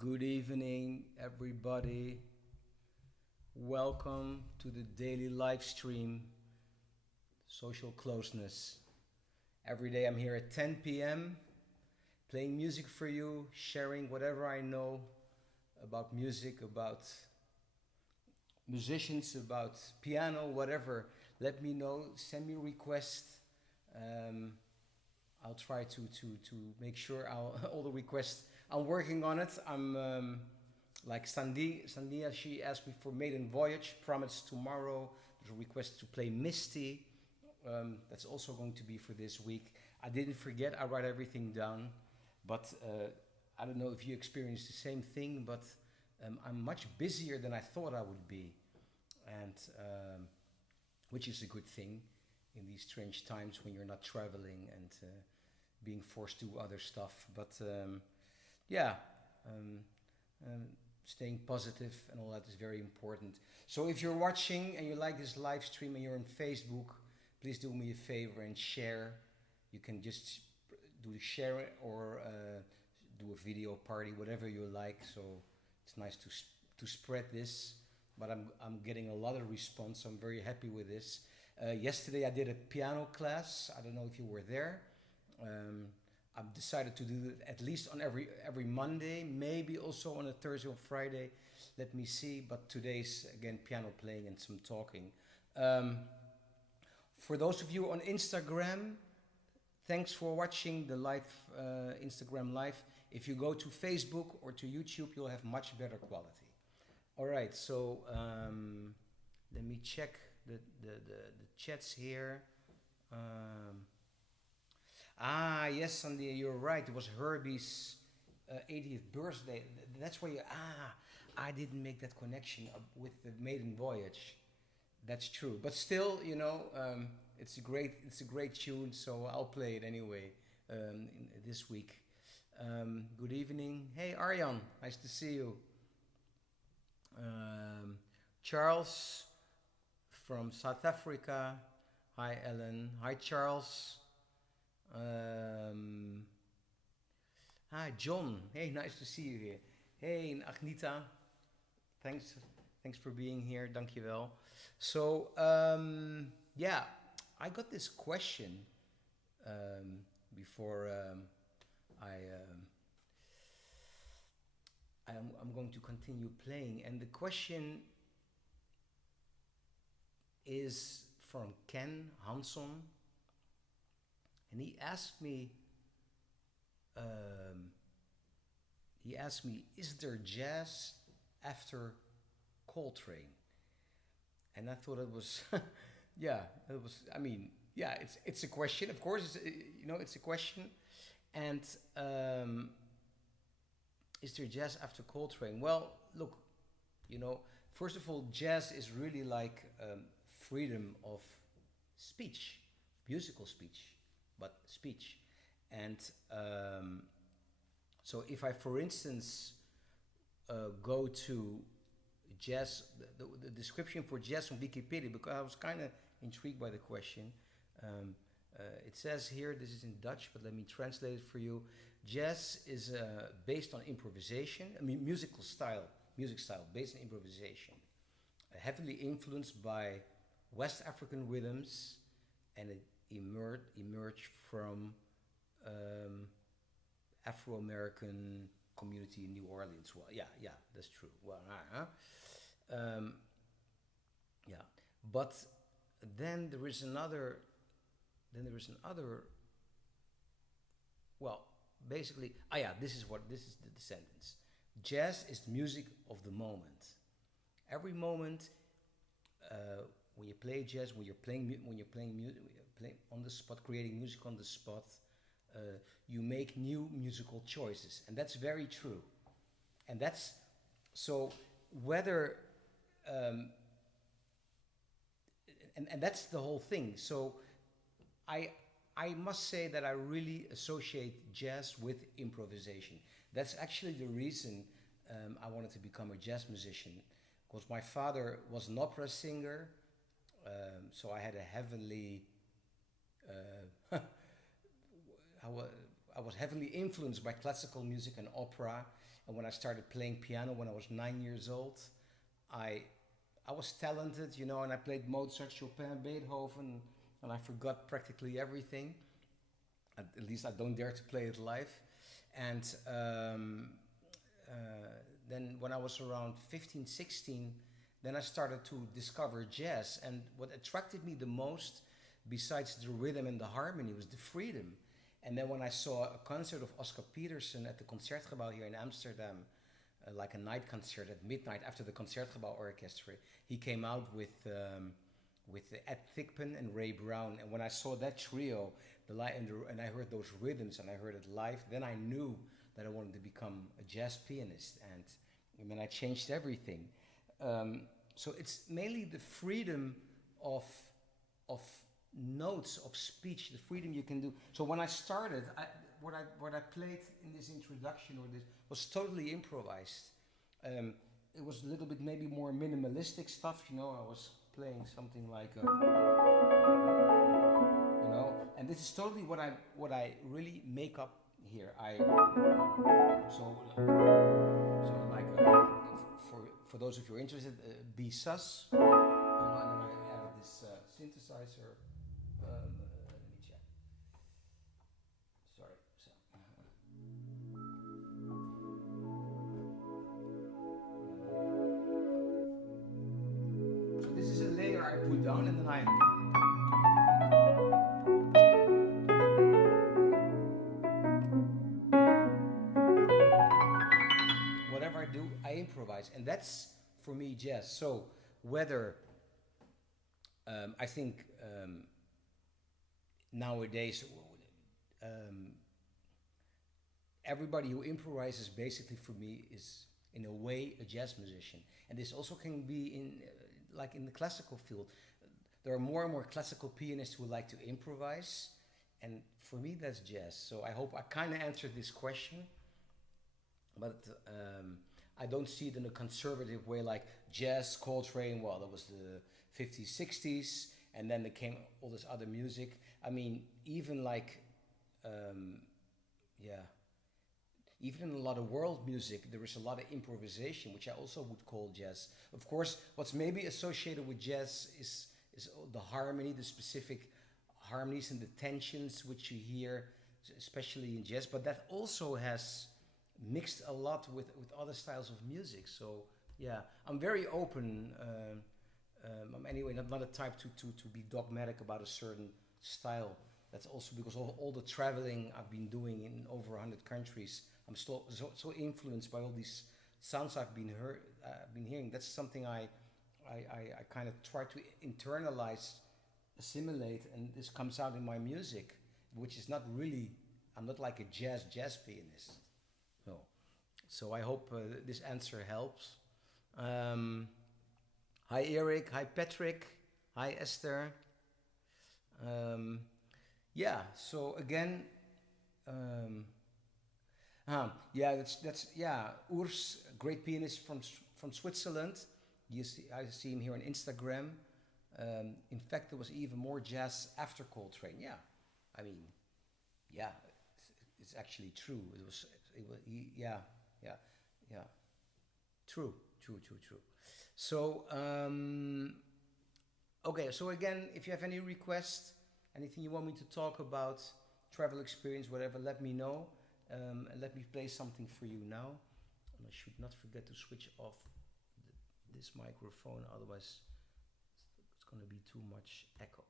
Good evening, everybody. Welcome to the daily live stream, Social Closeness. Every day I'm here at 10 p.m. playing music for you, sharing whatever I know about music, about musicians, about piano, whatever. Let me know, send me a request. Um, I'll try to make sure all the requests. I'm working on it. I'm like Sandia, she asked me for Maiden Voyage, Promise Tomorrow. There's a request to play Misty. That's also going to be for this week. I didn't forget, I write everything down. But I don't know if you experienced the same thing, but I'm much busier than I thought I would be. And which is a good thing in these strange times when you're not traveling and being forced to do other stuff. But yeah, um, um, staying positive and all that is very important. So if you're watching and you like this live stream and you're on Facebook, please do me a favor and share. You can just do the share or do a video party, whatever you like. So it's nice to spread this. But I'm getting a lot of response. So I'm very happy with this. Yesterday I did a piano class. I don't know if you were there. I've decided to do it at least on every Monday, maybe also on a Thursday or Friday. Let me see. But today's again piano playing and some talking. For those of you on Instagram, thanks for watching the live Instagram live. If you go to Facebook or to YouTube, you'll have much better quality. All right, so let me check the chats here. Yes, Sandy, you're right. It was Herbie's 80th birthday. That's why I didn't make that connection with the Maiden Voyage. That's true. But still, it's a great tune, so I'll play it anyway this week. Good evening. Hey, Arjan, nice to see you. Charles from South Africa. Hi, Ellen. Hi, Charles. Hi, John. Hey, nice to see you here. Hey, Agnita. Thanks for being here. Dankjewel. So, yeah, I got this question before I'm going to continue playing, and the question is from Ken Hanson, and he asked me, is there jazz after Coltrane? And I thought it was, yeah, it was. I mean, yeah, it's a question. Of course, it's a question, and is there jazz after Coltrane? Well, look, first of all, jazz is really like freedom of speech, musical speech, but speech. And so if I, for instance, go to jazz, the description for jazz on Wikipedia, because I was kind of intrigued by the question. It says here, this is in Dutch, but let me translate it for you. Jazz is based on improvisation, music style based on improvisation, heavily influenced by West African rhythms, and it emerged from Afro-American community in New Orleans. Well, yeah, that's true. Well, yeah, but then there is another. Well, basically, this is the sentence. Jazz is the music of the moment. Every moment, when you play jazz, when you're playing music, on the spot, creating music on the spot, you make new musical choices, and that's very true. And that's so whether, and that's the whole thing. So I must say that I really associate jazz with improvisation. That's actually the reason I wanted to become a jazz musician, because my father was an opera singer, so I had a heavily I was heavily influenced by classical music and opera. And when I started playing piano when I was 9 years old, I I was talented, you know, and I played Mozart, Chopin, Beethoven, and I forgot practically everything. At least I don't dare to play it live. And uh, then when I was around 15, 16, then I started to discover jazz. And what attracted me the most, besides the rhythm and the harmony, was the freedom. And then when I saw a concert of Oscar Peterson at the Concertgebouw here in Amsterdam, like a night concert at midnight after the Concertgebouw Orchestra, he came out with Ed Thigpen and Ray Brown. And when I saw that trio, and I heard those rhythms and I heard it live, then I knew that I wanted to become a jazz pianist. And then I changed everything. So it's mainly the freedom of of notes of speech, the freedom you can do. So when I started, what I played in this introduction or this was totally improvised. It was a little bit maybe more minimalistic stuff, you know. I was playing something like, you know, and this is totally what I really make up here. So like for those of you who are interested, B sus, you know, and then I added this synthesizer. Let me check. Sorry. So this is a layer I put down, and then whatever I do, I improvise, and that's for me jazz. So whether I think nowadays everybody who improvises basically for me is in a way a jazz musician, and this also can be in like in the classical field. There are more and more classical pianists who like to improvise, and for me that's jazz. So I hope I kind of answered this question, but I don't see it in a conservative way like jazz, Coltrane. Well, that was the 50s, 60s, and then there came all this other music. I mean, even like, yeah, even in a lot of world music, there is a lot of improvisation, which I also would call jazz. Of course, what's maybe associated with jazz is the harmony, the specific harmonies and the tensions which you hear, especially in jazz. But that also has mixed a lot with other styles of music. So yeah, I'm very open. I'm anyway not a type to be dogmatic about a certain style. That's also because of all the traveling I've been doing in over 100 countries. I'm still so influenced by all these sounds I've been hearing. That's something I kind of try to internalize, assimilate, and this comes out in my music, which is not really. I'm not like a jazz pianist. No. So I hope this answer helps. Hi Eric, hi Patrick, hi Esther. Yeah, so again, yeah, that's yeah, Urs, great pianist from Switzerland. I see him here on Instagram. In fact, there was even more jazz after Coltrane. Yeah, I mean, yeah, it's actually true. Yeah, yeah, yeah, true. So, okay, so again, if you have any requests, anything you want me to talk about, travel experience, whatever, let me know. And let me play something for you now. And I should not forget to switch off this microphone, otherwise it's going to be too much echo.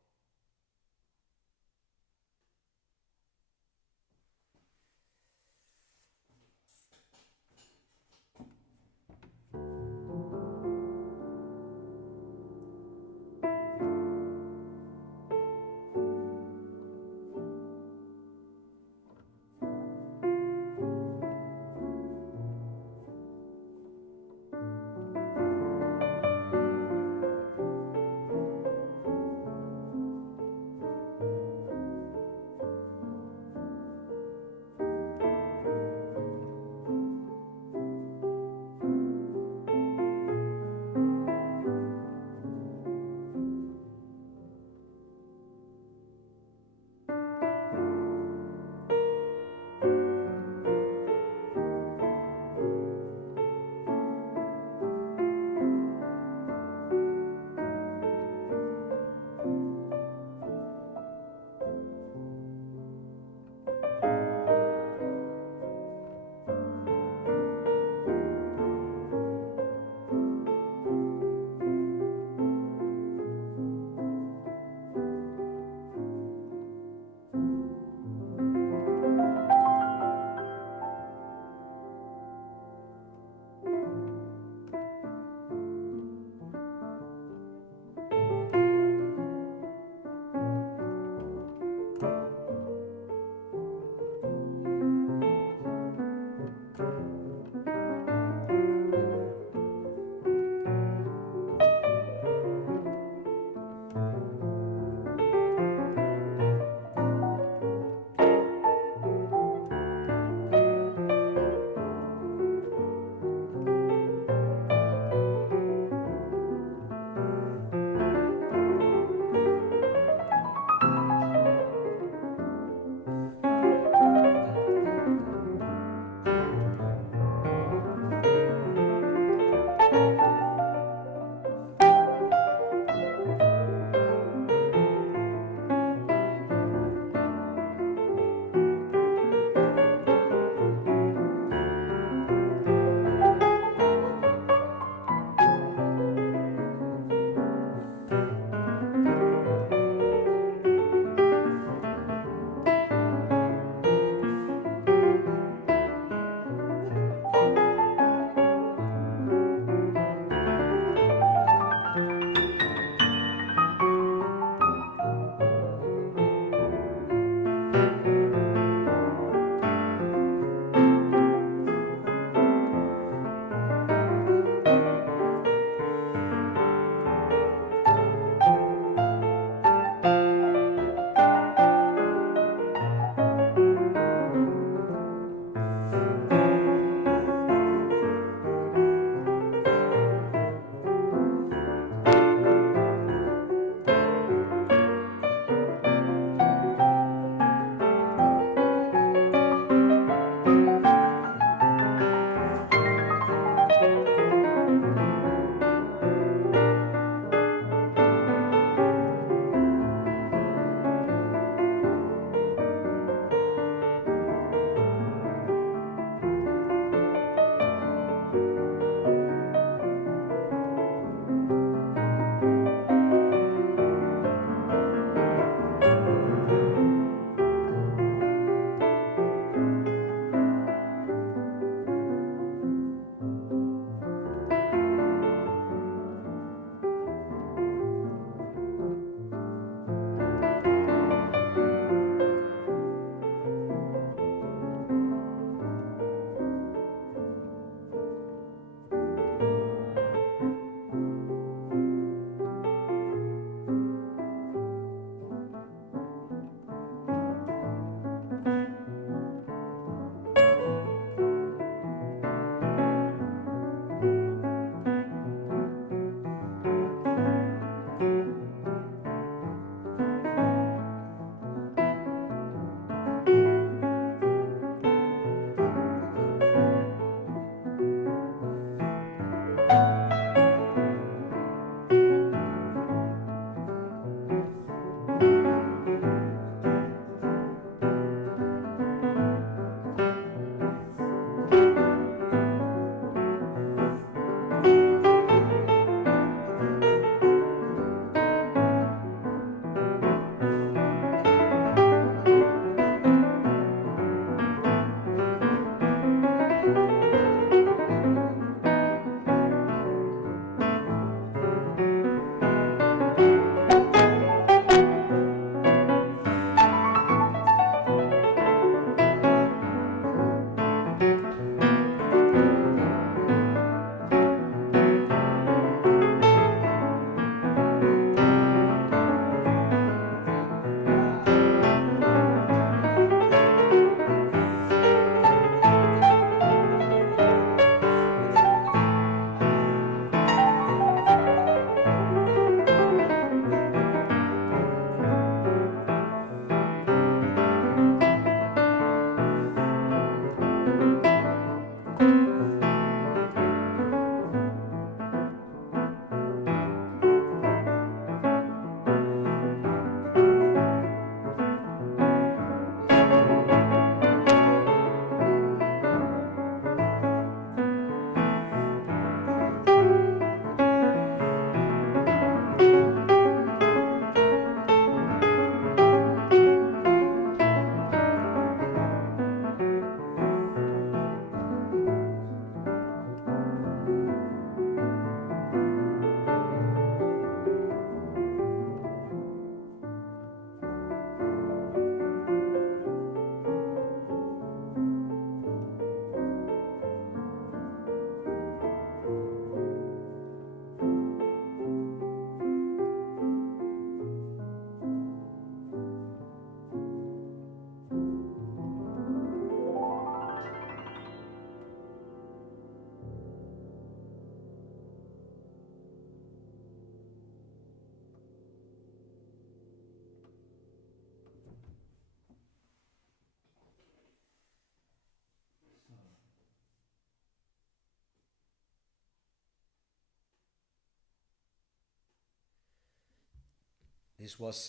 This was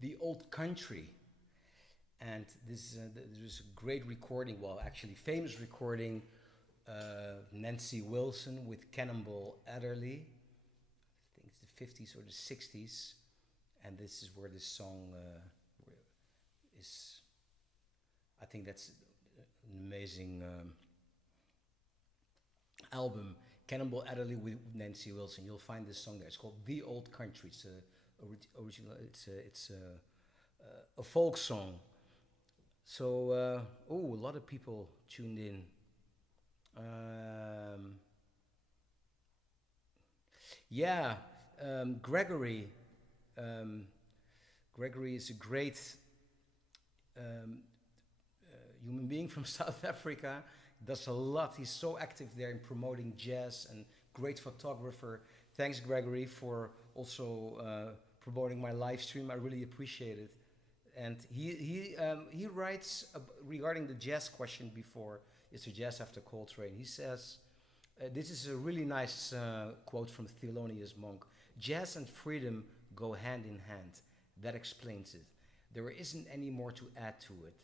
The Old Country. And there's a great recording, well, actually, famous recording, Nancy Wilson with Cannonball Adderley. I think it's the 50s or the 60s. And this is where this song is. I think that's an amazing album. Cannonball Adderley with Nancy Wilson. You'll find this song there. It's called The Old Country. It's original. It's a folk song. So, a lot of people tuned in. Gregory. Gregory is a great human being from South Africa. Does a lot. He's so active there in promoting jazz and great photographer. Thanks, Gregory, for also promoting my live stream. I really appreciate it. And he writes regarding the jazz question before. It's a Jazz After Coltrane. He says, this is a really nice quote from Thelonious Monk. Jazz and freedom go hand in hand. That explains it. There isn't any more to add to it.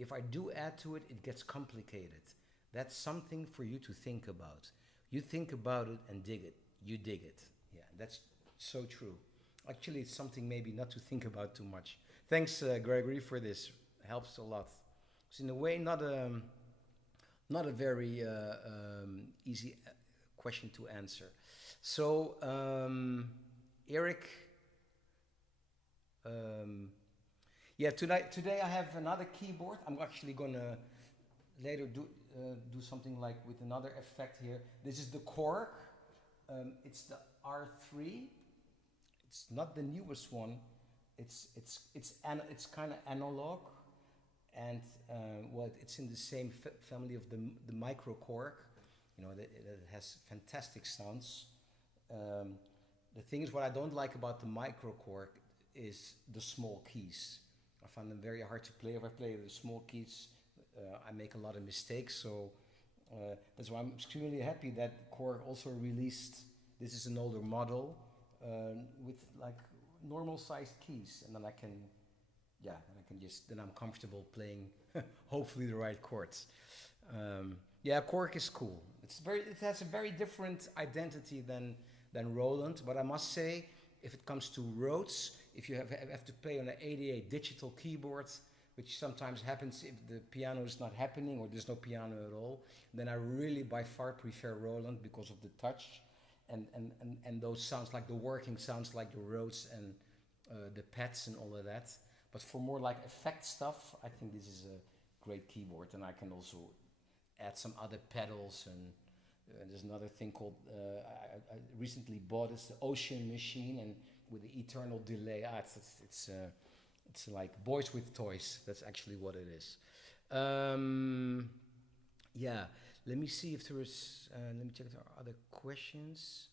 If I do add to it, it gets complicated. That's something for you to think about. You think about it and dig it. You dig it. Yeah, that's so true. Actually, it's something maybe not to think about too much. Thanks, Gregory, for this. Helps a lot. It's in a way not a very easy question to answer. So, Eric, today I have another keyboard. I'm actually gonna later do something like with another effect here. This is the Korg. It's the R3. It's not the newest one. It's kind of analog, and it's in the same family of the micro Korg. You know, it has fantastic sounds. The thing is, what I don't like about the micro Korg is the small keys. I find them very hard to play. If I play the small keys, I make a lot of mistakes. So that's why I'm extremely happy that Korg also released. This is an older model with like normal sized keys, and then then I'm comfortable playing hopefully the right chords. Korg is cool. It has a very different identity than Roland, but I must say, if it comes to Rhodes, if you have to play on an 88 digital keyboard, which sometimes happens if the piano is not happening or there's no piano at all, then I really by far prefer Roland because of the touch and those sounds, like the working sounds like the Rhodes and the pads and all of that. But for more like effect stuff, I think this is a great keyboard, and I can also add some other pedals, and there's another thing called, I recently bought, it's the Ocean Machine, and with the eternal delay, it's like boys with toys. That's actually what it is. Let me see if there is, let me check if there are other questions.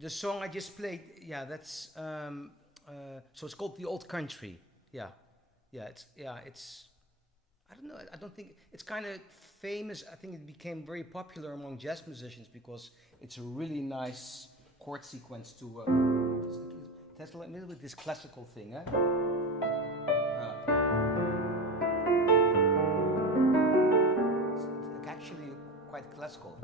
The song I just played, that's, so it's called The Old Country. It's, I don't know, I don't think, it's kind of famous. I think it became very popular among jazz musicians because it's a really nice chord sequence to, it has a little bit this classical thing, It's actually quite classical.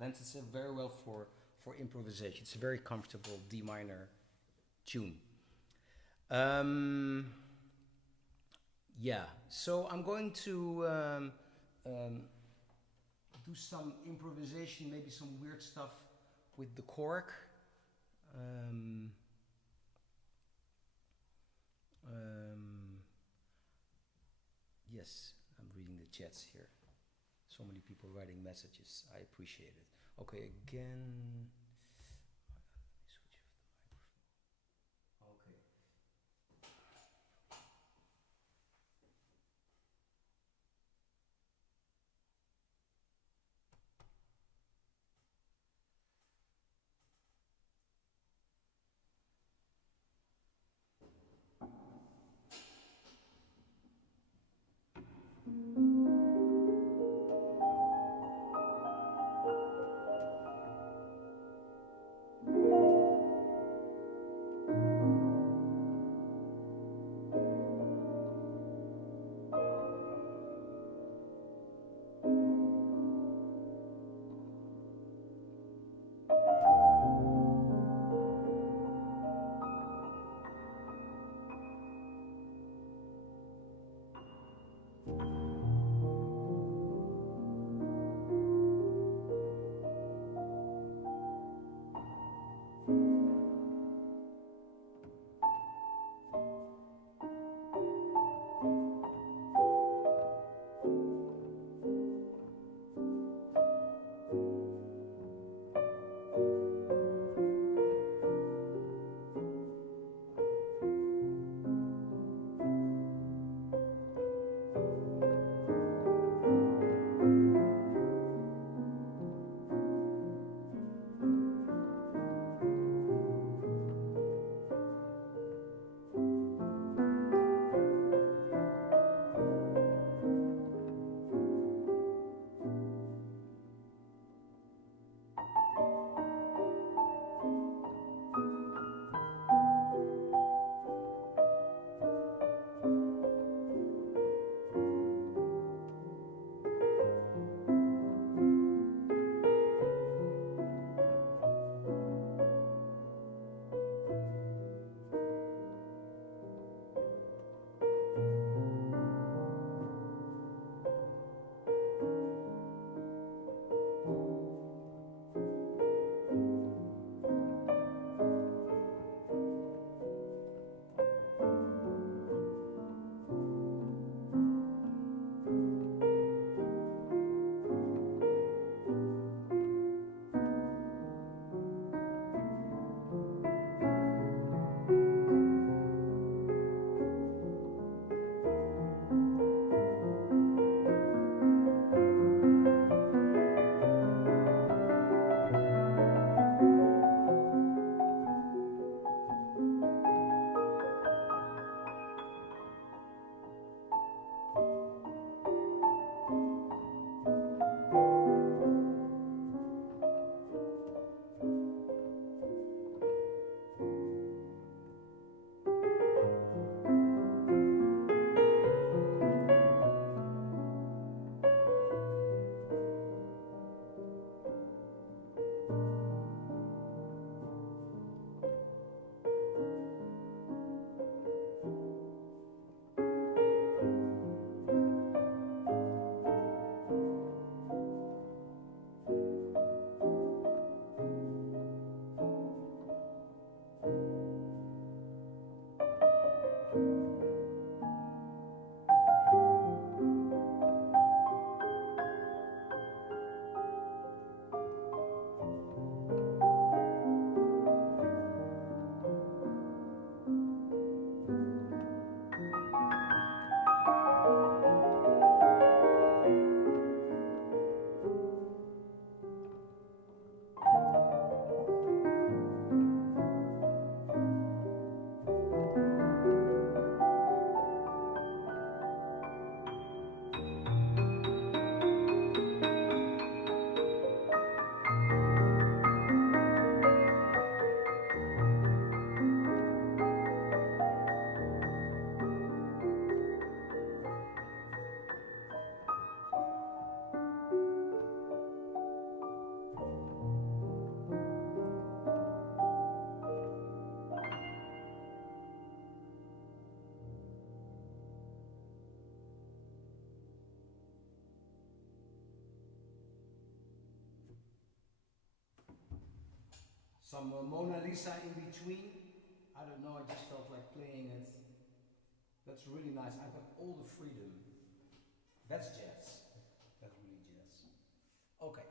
Lends itself very well for improvisation. It's a very comfortable D minor tune. So I'm going to do some improvisation, maybe some weird stuff with the Korg. Yes, I'm reading the chats here. So many people writing messages. I appreciate it. Okay, again. Let me switch off the microphone. Okay. Some Mona Lisa in between. I don't know, I just felt like playing it. That's really nice. I've got all the freedom. That's jazz. That's really jazz. Okay.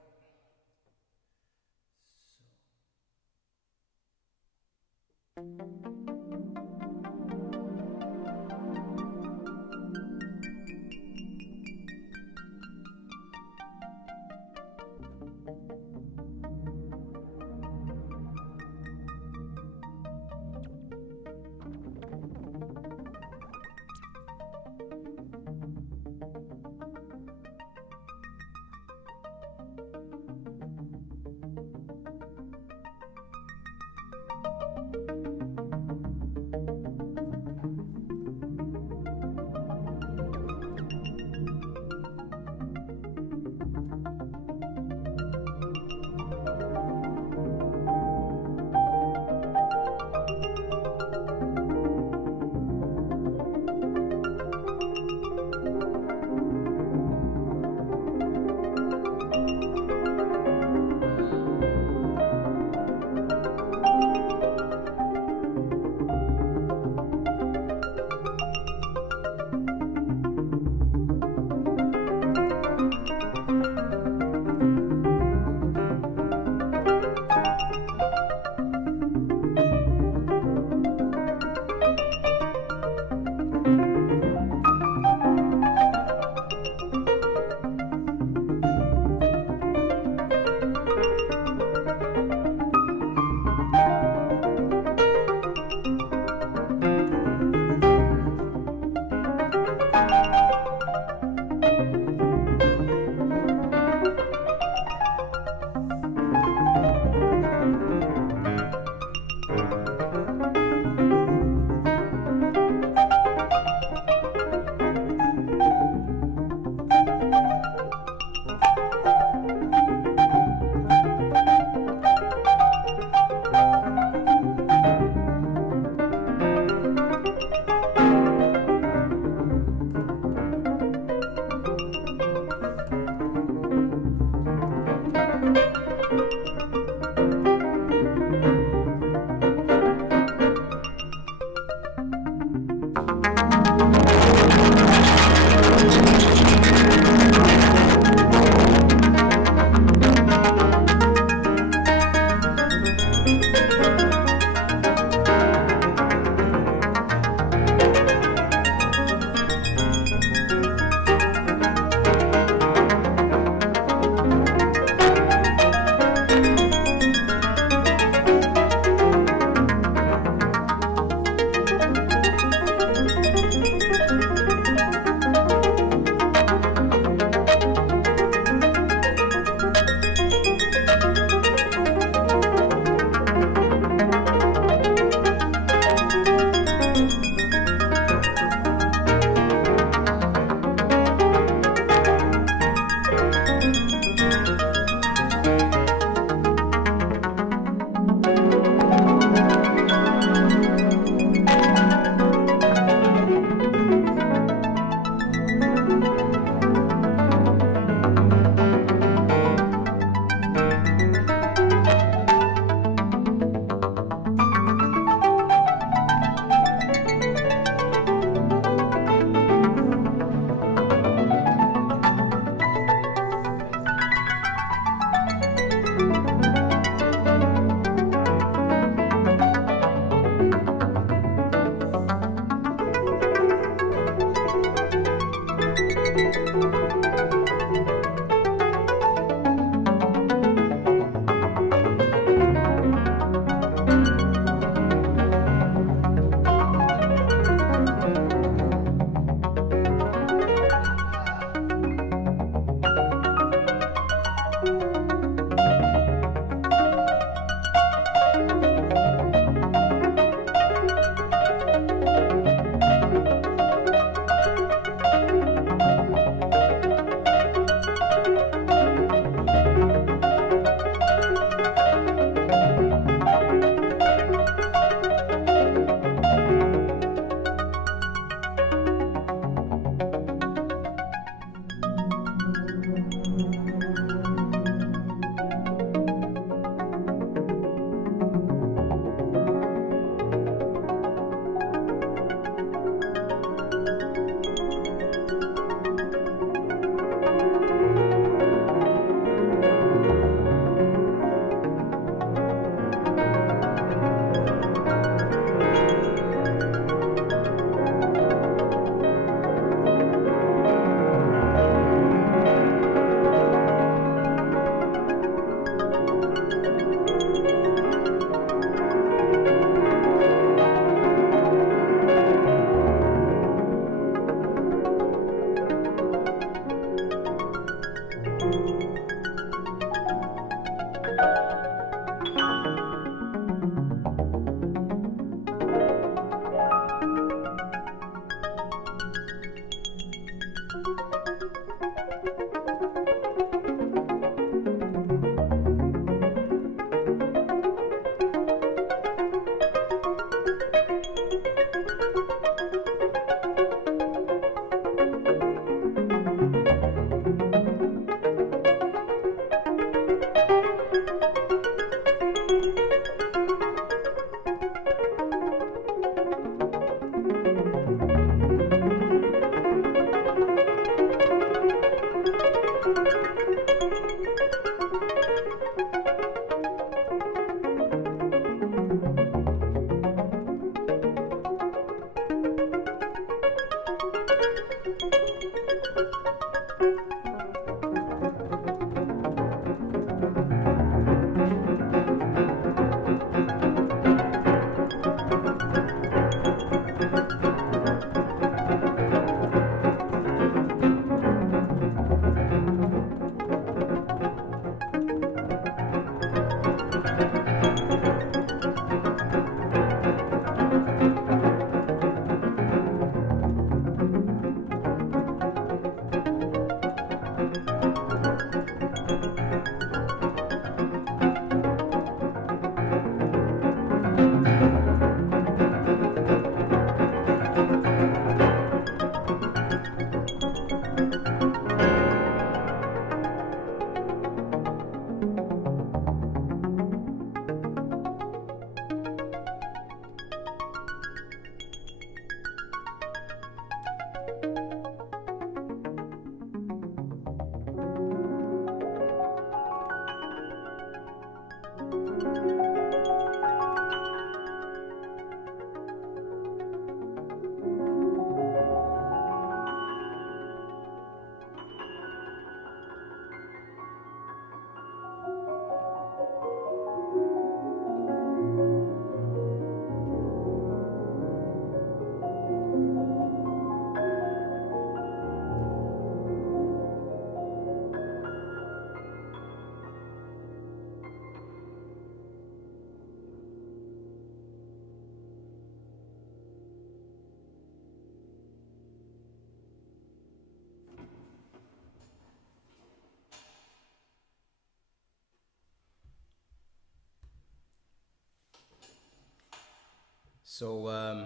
So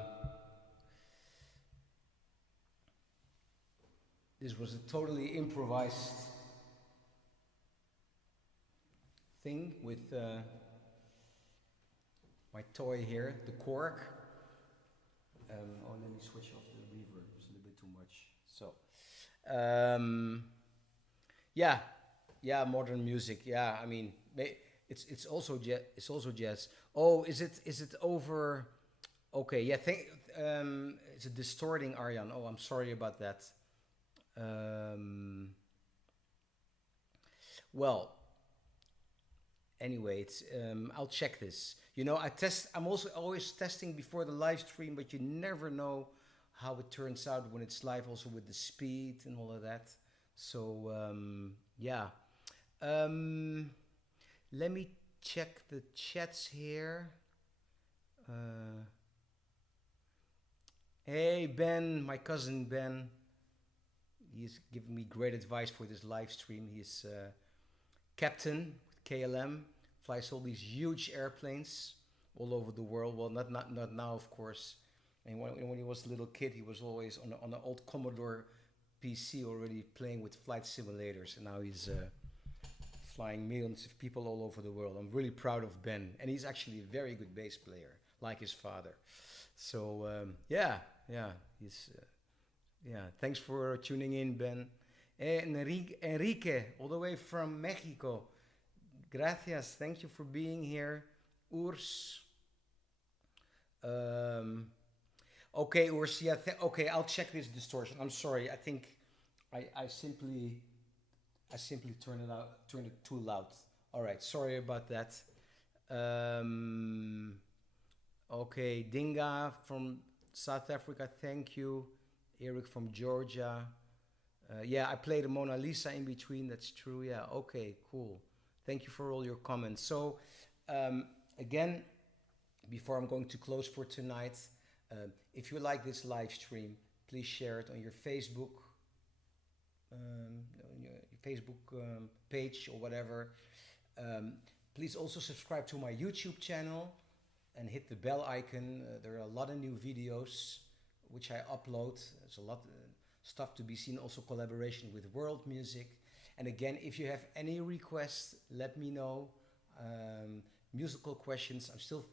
this was a totally improvised thing with my toy here, the cork. Oh, let me switch off the reverb. It's a little bit too much. So, yeah, yeah, modern music. Yeah, I mean, it's also jazz. It's also jazz. Oh, is it over? Okay, yeah. It's a distorting Arjan. Oh, I'm sorry about that. Um, well, anyway, I'll check this. You know, I'm also always testing before the live stream, but you never know how it turns out when it's live, also with the speed and all of that. So yeah. Um, Let me check the chats here. Uh, hey Ben, my cousin Ben. He's giving me great advice for this live stream. He's captain with KLM, flies all these huge airplanes all over the world. Well, not now, of course. And when he was a little kid, he was always on an old Commodore PC already playing with flight simulators. And now he's flying millions of people all over the world. I'm really proud of Ben. And he's actually a very good bass player, like his father. So, yeah, he's... yeah, thanks for tuning in, Ben. Enrique, all the way from Mexico. Gracias, thank you for being here. Urs. Okay, Urs, yeah, okay, I'll check this distortion. I'm sorry, I think I simply turned it too loud. All right, sorry about that. Okay, Dinga from South Africa, thank you. Eric from Georgia. Yeah, I played a Mona Lisa in between. That's true. Yeah. Okay. Cool. Thank you for all your comments. So, again, before I'm going to close for tonight, if you like this live stream, please share it on your Facebook, page or whatever. Please also subscribe to my YouTube channel and hit the bell icon. There are a lot of new videos which I upload. There's a lot of stuff to be seen, also collaboration with world music. And again, if you have any requests, let me know. Musical questions, I'm still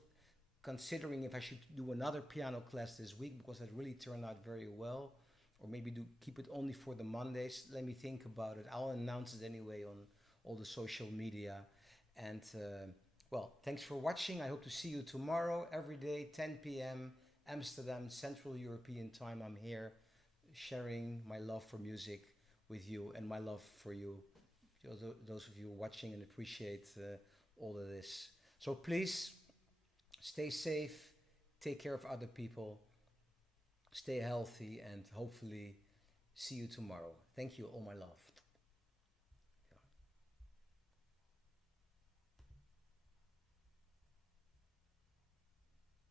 considering if I should do another piano class this week because that really turned out very well. Or maybe keep it only for the Mondays. Let me think about it. I'll announce it anyway on all the social media. And well, thanks for watching. I hope to see you tomorrow, every day, 10 p.m. Amsterdam, Central European time. I'm here sharing my love for music with you and my love for you, those of you watching, and appreciate all of this. So please stay safe, take care of other people, stay healthy, and hopefully see you tomorrow. Thank you, all my love.